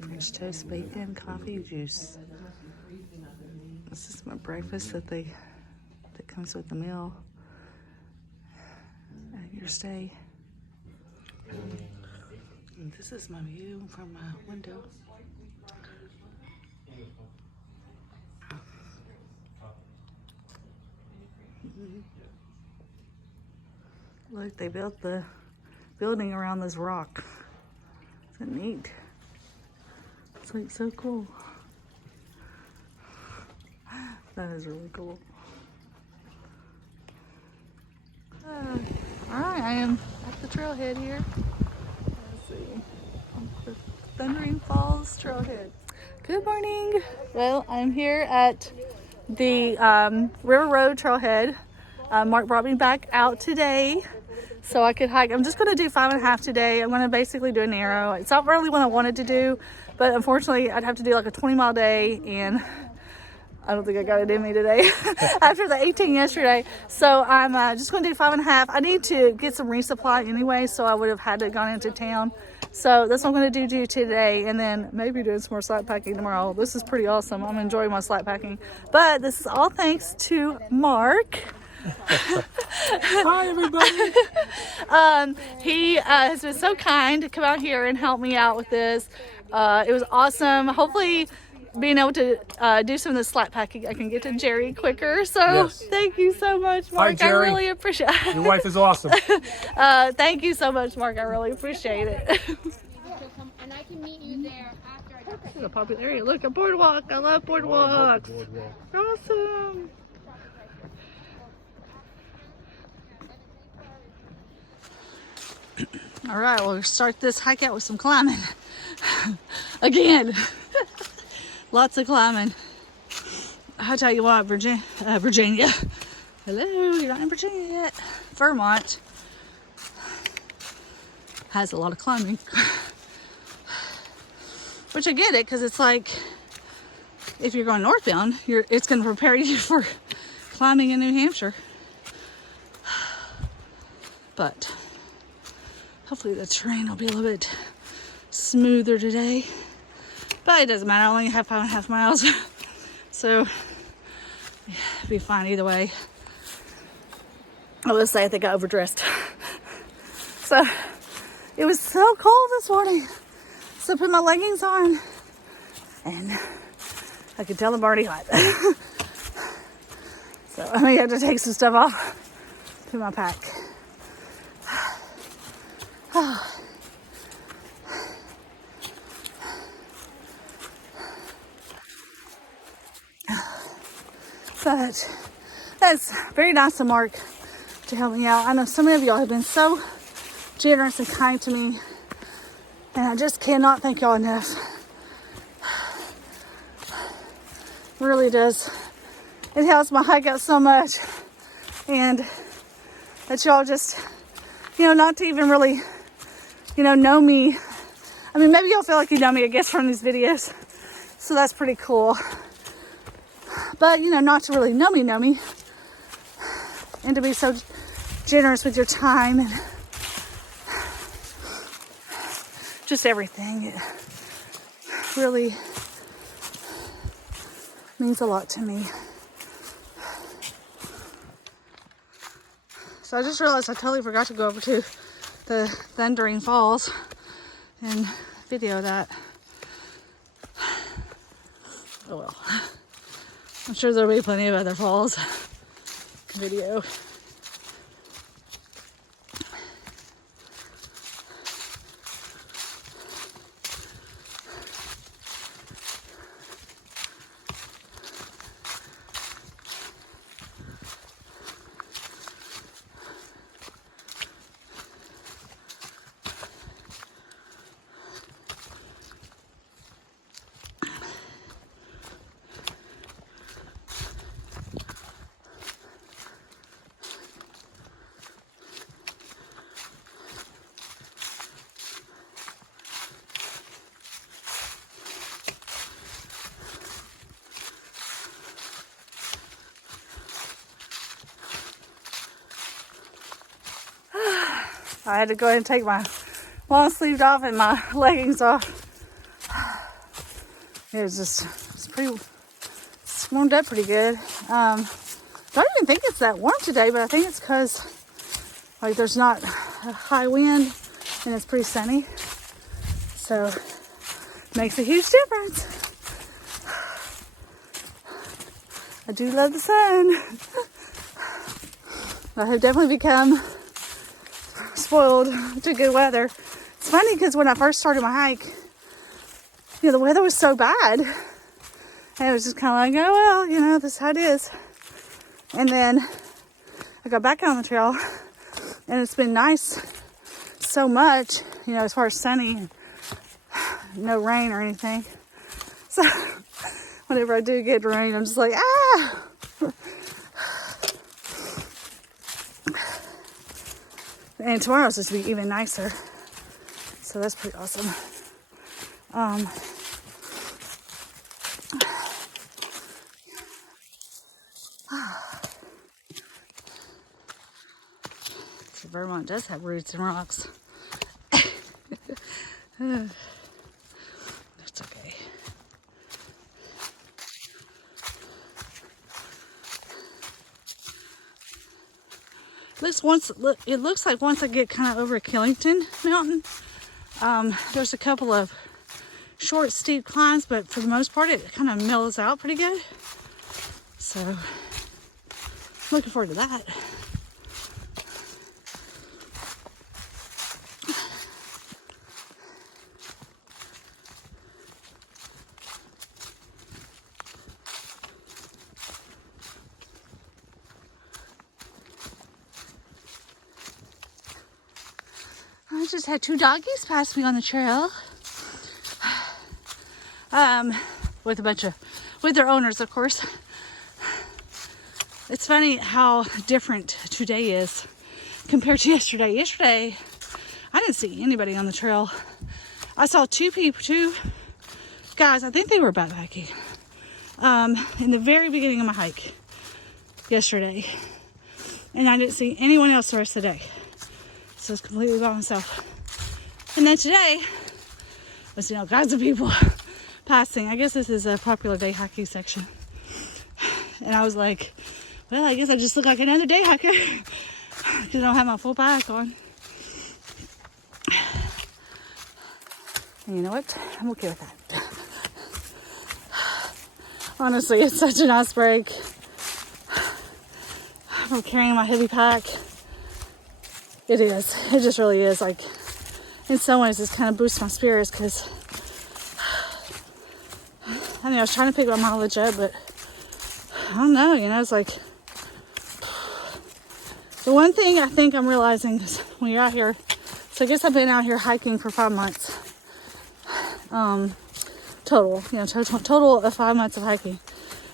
French toast, bacon, coffee, juice. This is my breakfast that comes with the meal at your stay. And this is my view from my window. Look, they built the building around this rock. Isn't it neat? It's like so cool. That is really cool. Alright, I am at the trailhead here. Let's see. The Thundering Falls trailhead. Good morning. Well, I'm here at the River Road trailhead. Mark brought me back out today so I could hike. I'm just going to do 5.5 today. I'm going to basically do a narrow. It's not really what I wanted to do, but unfortunately I'd have to do like a 20-mile day, and I don't think I got it in me today after the 18 yesterday. So I'm just going to do 5.5. I need to get some resupply anyway, so I would have had to gone into town. So that's what I'm going to do today, and then maybe doing some more slack packing tomorrow. This is pretty awesome. I'm enjoying my slack packing. But this is all thanks to Mark. Hi, everybody. He has been so kind to come out here and help me out with this. It was awesome. Hopefully, being able to do some of the slack packing, I can get to Jerry quicker. So yes. Thank you so much, Mark. Hi, Jerry. I really appreciate it. Your wife is awesome. Thank you so much, Mark. I really appreciate it. And I can meet you there after I get This is a popular area. Look, a boardwalk. I love boardwalks. Awesome. All right, we'll start this hike out with some climbing. Again, lots of climbing. I'll tell you what, Virginia. Hello, you're not in Virginia yet. Vermont has a lot of climbing. Which I get it, because it's like, if you're going northbound, it's going to prepare you for climbing in New Hampshire. But hopefully the terrain will be a little bit smoother today. But it doesn't matter, I only have 5.5 miles. So, it'll be fine either way. I will say I think I overdressed. So, it was so cold this morning. So I put my leggings on. And I could tell I'm already hot. So I may have to take some stuff off. Put my pack. But that's very nice of Mark to help me out. I know so many of y'all have been so generous and kind to me, and I just cannot thank y'all enough. It really does. It helps my hike out so much, and that y'all just, not to even really, know me. I mean, maybe y'all feel like you know me, I guess, from these videos, so that's pretty cool. But, not to really know me, and to be so generous with your time and just everything. It really means a lot to me. So I just realized I totally forgot to go over to the Thundering Falls and video that. Oh well. I'm sure there'll be plenty of other falls video. I had to go ahead and take my long sleeved off and my leggings off. It's pretty, it's warmed up pretty good. Don't even think it's that warm today, but I think it's because like there's not a high wind and it's pretty sunny. So it makes a huge difference. I do love the sun. I have definitely become spoiled to good weather. It's funny because when I first started my hike, you know, the weather was so bad. And it was just kind of like, oh, well, you know, this is how it is. And then I got back on the trail and it's been nice so much, you know, as far as sunny, no rain or anything. So whenever I do get rain, I'm just like, ah! And tomorrow's supposed to be even nicer. So that's pretty awesome. So Vermont does have roots and rocks. That's okay. It looks like once I get kind of over Killington Mountain, there's a couple of short, steep climbs, but for the most part, it kind of mellows out pretty good. So, looking forward to that. I just had 2 doggies pass me on the trail. With their owners, of course. It's funny how different today is compared to yesterday. Yesterday, I didn't see anybody on the trail. I saw 2 guys, I think they were backpacking, in the very beginning of my hike yesterday. And I didn't see anyone else the rest of the day. So it's completely by myself. And then today, I see all kinds of people passing. I guess this is a popular day hiking section. And I was like, well, I guess I just look like another day hiker because I don't have my full pack on. And you know what? I'm okay with that. Honestly, it's such a nice break from carrying my heavy pack. It is. It just really is. Like, in some ways, it's kind of boosts my spirits because I mean, I was trying to pick my mileage up, but I don't know, you know, it's like the one thing I think I'm realizing is when you're out here, so I guess I've been out here hiking for 5 months, total of 5 months of hiking.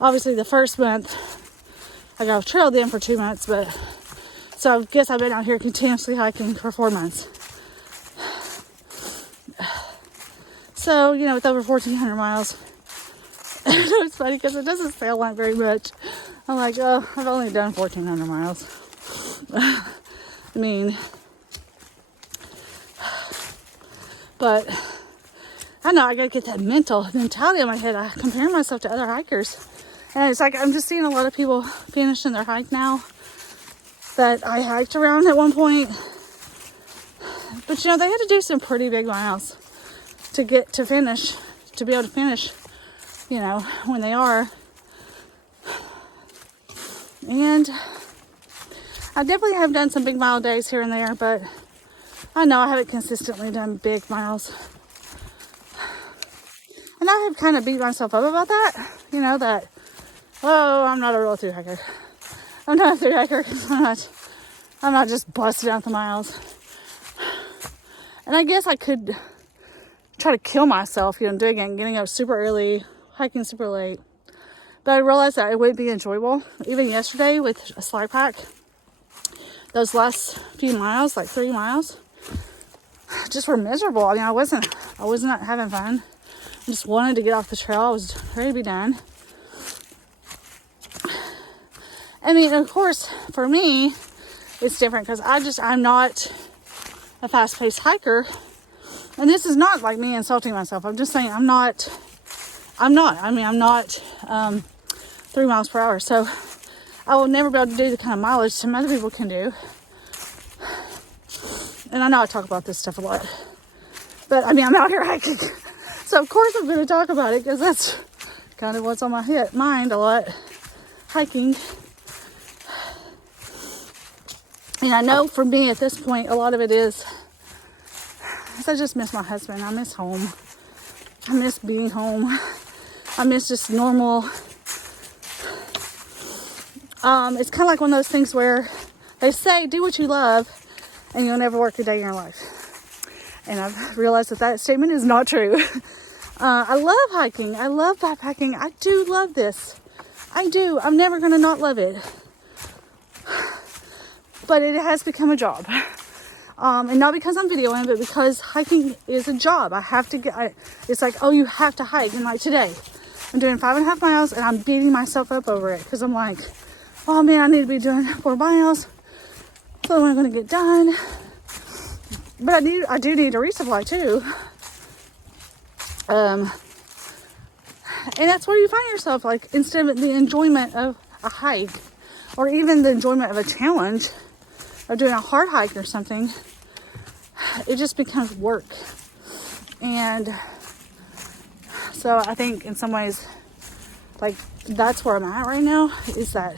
Obviously the first month I got off trail then for 2 months, but so I guess I've been out here continuously hiking for 4 months. So, you know, with over 1,400 miles, it's funny because it doesn't sound like very much. I'm like, oh, I've only done 1,400 miles. I mean, but I know I gotta get that mentality in my head. I compare myself to other hikers, and it's like I'm just seeing a lot of people finishing their hike now that I hiked around at one point. But you know, they had to do some pretty big miles to be able to finish, you know, when they are. And I definitely have done some big mile days here and there, but I know I haven't consistently done big miles. And I have kind of beat myself up about that, you know, that, oh, I'm not a real thru hiker. I'm not a thru hiker because I'm not just busting out the miles. And I guess I could try to kill myself, you know, doing it and getting up super early, hiking super late. But I realized that it wouldn't be enjoyable. Even yesterday with a slide pack, those last few miles, like 3 miles, just were miserable. I mean, I was not having fun. I just wanted to get off the trail. I was ready to be done. I mean, of course, for me, it's different because I'm not a fast-paced hiker. And this is not like me insulting myself. I'm just saying I'm not 3 miles per hour. So I will never be able to do the kind of mileage some other people can do. And I know I talk about this stuff a lot. But I mean, I'm out here hiking. So of course I'm going to talk about it because that's kind of what's on my mind a lot. Hiking. And I know for me at this point, a lot of it is I just miss my husband. I miss home. I miss being home. I miss just normal. It's kind of like one of those things where they say, do what you love and you'll never work a day in your life. And I've realized that statement is not true. I love hiking. I love backpacking. I do love this. I do. I'm never going to not love it. But it has become a job. And not because I'm videoing, but because hiking is a job. I have to it's like, oh, you have to hike. And like today, I'm doing 5.5 miles and I'm beating myself up over it. Because I'm like, oh man, I need to be doing 4 miles. So I'm going to get done. But I do need a resupply too. And that's where you find yourself, like, instead of the enjoyment of a hike or even the enjoyment of a challenge or doing a hard hike or something, it just becomes work. And so I think in some ways, like, that's where I'm at right now, is that,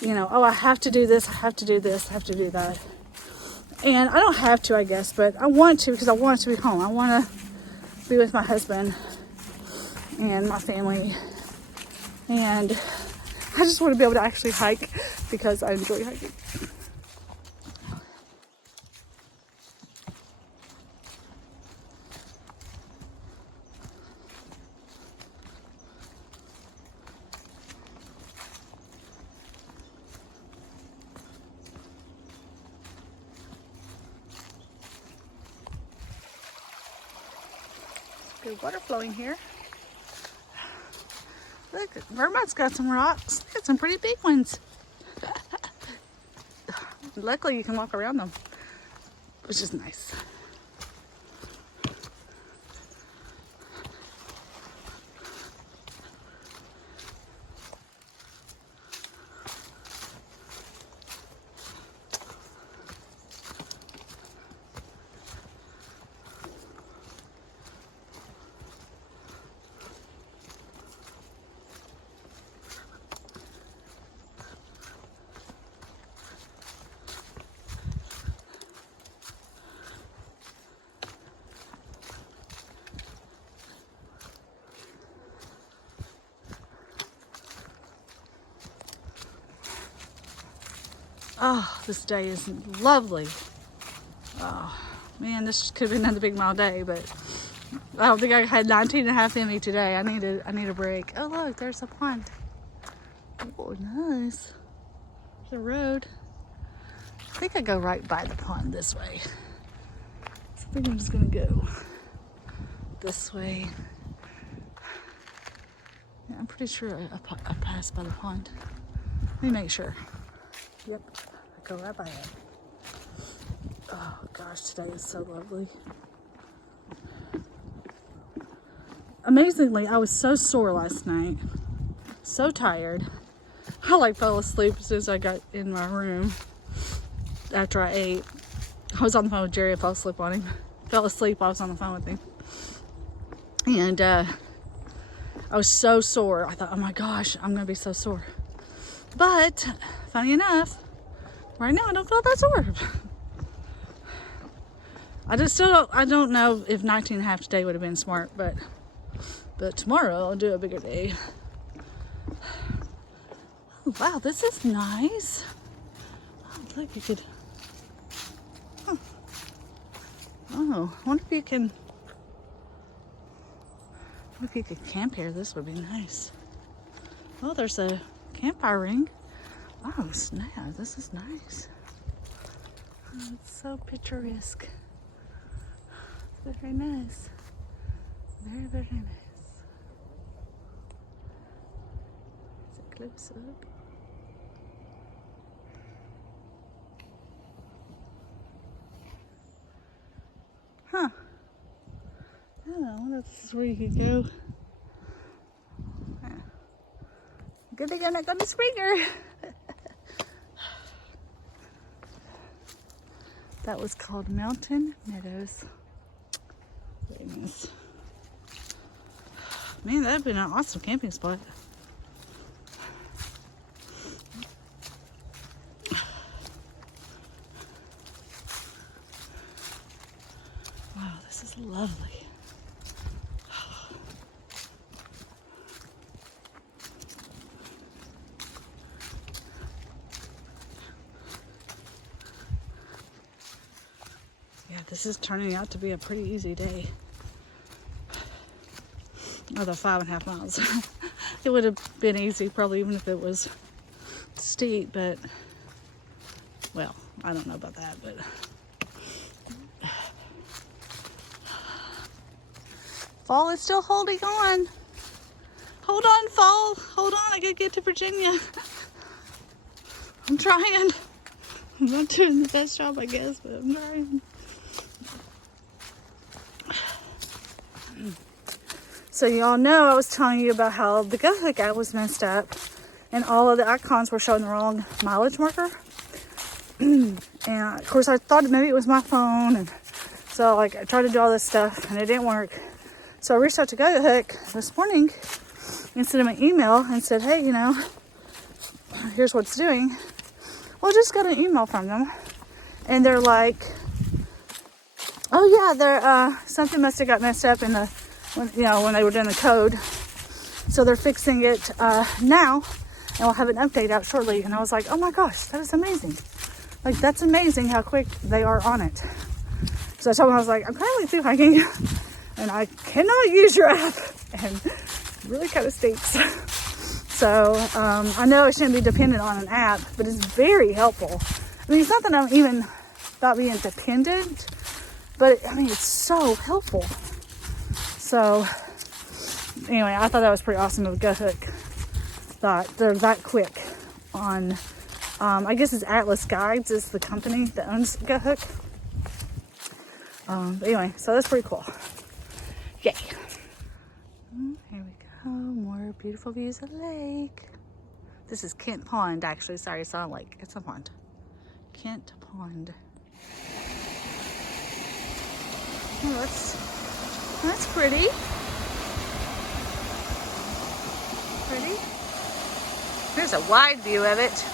you know, oh, I have to do this, I have to do this, I have to do that. And I don't have to, I guess, but I want to because I want to be home. I want to be with my husband and my family. And I just want to be able to actually hike because I enjoy hiking. Good water flowing here. Look, Vermont's got some rocks. Got some pretty big ones. Luckily, you can walk around them, which is nice. Oh, this day is lovely. Oh, man, this could have been another big mile day, but I don't think I had 19.5 in me today. I need a break. Oh, look, there's a pond. Oh, nice. There's a road. I think I go right by the pond this way. So I think I'm just going to go this way. Yeah, I'm pretty sure I passed by the pond. Let me make sure. Yep, I go right by it. Oh gosh, today is so lovely. Amazingly, I was so sore last night. So tired. I like fell asleep as soon as I got in my room after I ate. I was on the phone with Jerry. I fell asleep on him. Fell asleep while I was on the phone with him. And I was so sore. I thought, oh my gosh, I'm going to be so sore. But, funny enough, right now I don't feel that sore. I don't know if 19.5 today would have been smart, but tomorrow I'll do a bigger day. Oh, wow, this is nice. Oh, look, you could, oh, I wonder if you could camp here. This would be nice. Oh, there's a campfire ring. Oh snap, this is nice. Oh, it's so picturesque. Very nice. Very, very nice. It's a close up. Huh. don't know. I wonder if this is where you could go. Good thing I'm not going to Springer. That was called Mountain Meadows. Very nice. Man, that'd been an awesome camping spot. Wow, this is lovely. Yeah, this is turning out to be a pretty easy day. Or the 5.5 miles. It would have been easy probably even if it was steep, but well, I don't know about that, but fall is still holding on. Hold on, fall. Hold on, I gotta get to Virginia. I'm trying. I'm not doing the best job, I guess, but I'm trying. So y'all know I was telling you about how the gut hook app was messed up and all of the icons were showing the wrong mileage marker. And of course I thought maybe it was my phone, and so like I tried to do all this stuff and it didn't work. So I reached out to Gut Hook this morning and sent them an email and said, hey, you know, here's what it's doing. Well, I just got an email from them and they're like, oh yeah, they're something must have got messed up in the when they were doing the code, so they're fixing it now, and we'll have an update out shortly. And I was like, oh my gosh, that is amazing! Like, that's amazing how quick they are on it. So I told them, I was like, I'm currently through hiking, and I cannot use your app, and it really kind of stinks. So I know I shouldn't be dependent on an app, but it's very helpful. I mean, it's not that I'm even about being dependent, but I mean, it's so helpful. So anyway, I thought that was pretty awesome of Gut Hook. That they're that quick on, I guess it's Atlas Guides is the company that owns Gut Hook. But anyway, so that's pretty cool. Yay. Here we go, more beautiful views of the lake. This is Kent Pond, actually. Sorry, it's not a lake, it's a pond. Kent Pond. Oh, that's pretty. Pretty. There's a wide view of it.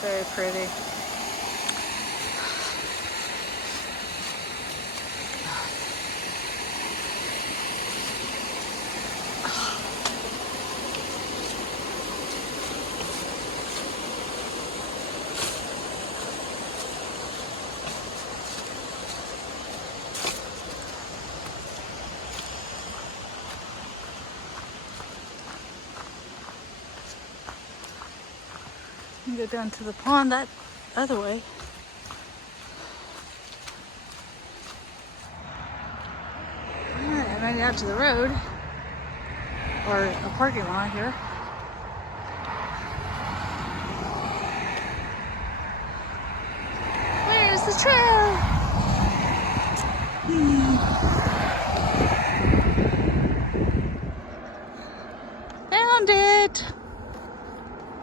Very pretty. You can go down to the pond that other way. Alright, I made it out to the road, or a parking lot here. Where's the trail? Found it!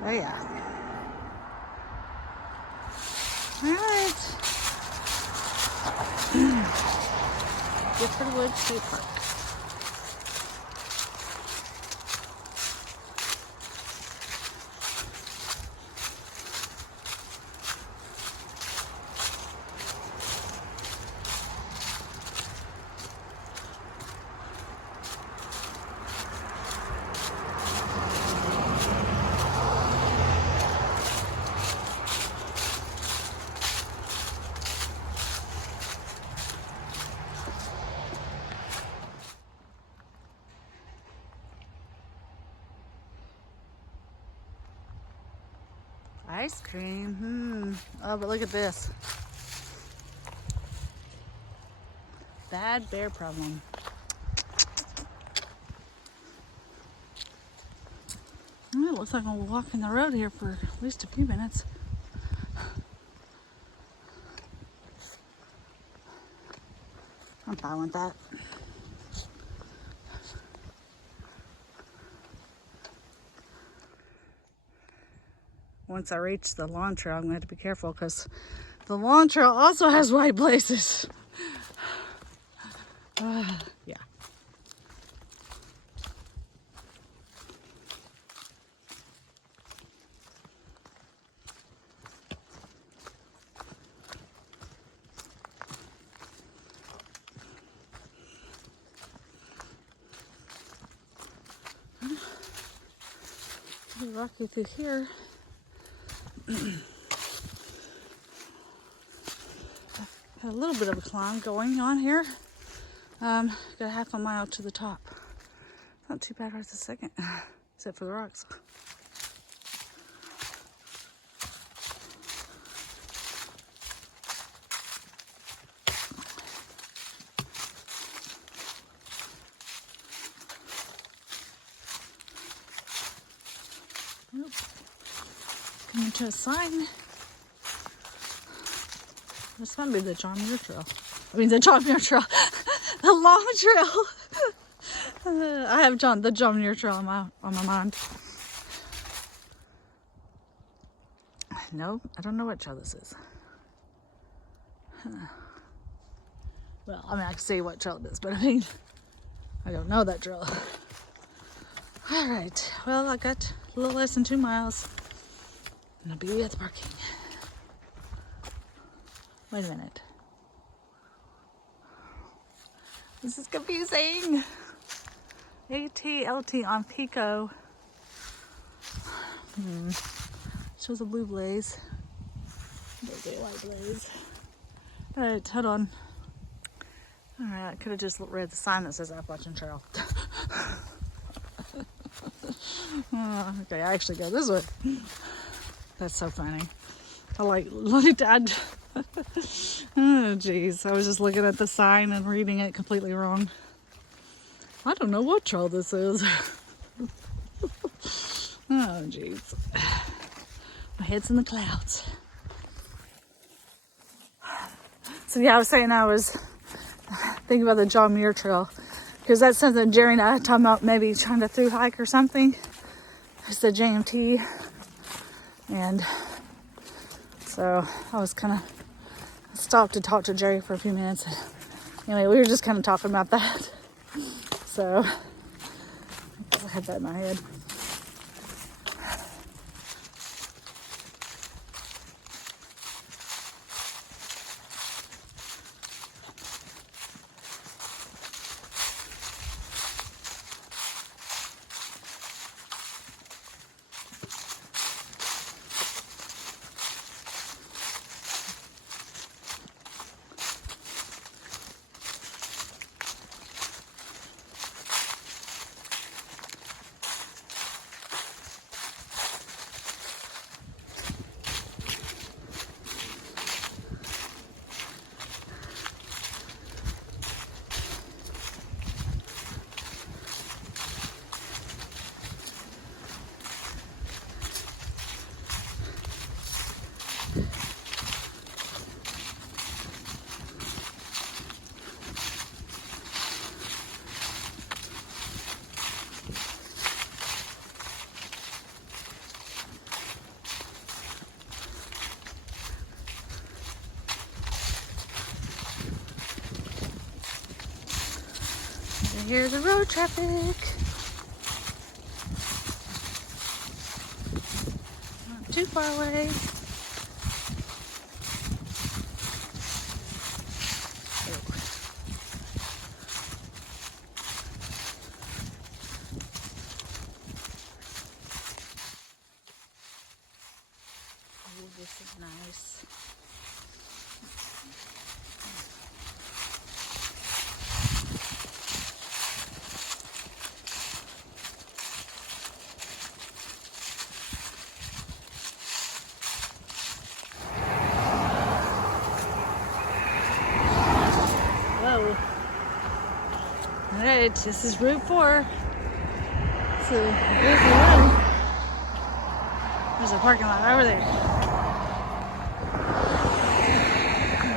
Oh yeah. Alright. Gifford Woods State Park. Ice cream. Oh, but look at this. Bad bear problem. Well, it looks like I'm walking the road here for at least a few minutes. I'm fine with that. Once I reach the lawn trail, I'm going to have to be careful because the lawn trail also has wide places. Yeah. Pretty rocky through here. Had a little bit of a climb going on here. Got a half a mile to the top. Not too bad right this second, except for the rocks. Nope. Coming to a sign. This might be the John Muir Trail. I mean the John Muir Trail. The long trail. I have the John Muir Trail on my mind. No, I don't know what trail this is. Well, I mean I can say what trail it is, but I mean I don't know that trail. All right. Well, I got a little less than 2 miles. And I'll be at the parking. Wait a minute. This is confusing. ATLT on Pico. Shows a blue blaze. There's a white blaze. Alright, hold on. Alright, I could have just read the sign that says Appalachian Trail. Okay, I actually go this way. That's so funny. I looked at. Oh, jeez. I was just looking at the sign and reading it completely wrong. I don't know what trail this is. Oh, jeez. My head's in the clouds. So, yeah, I was saying I was thinking about the John Muir Trail. Because that's something Jerry and I are talking about, maybe trying to through hike or something. It's the JMT. And so I was kind of stopped to talk to Jerry for a few minutes. Anyway, we were just kind of talking about that. So I had that in my head. Here's the road traffic. Not too far away. Oh, this is nice. Alright, this is Route 4. So, here's the road. There's a parking lot over there.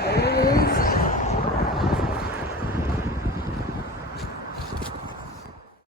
There it is.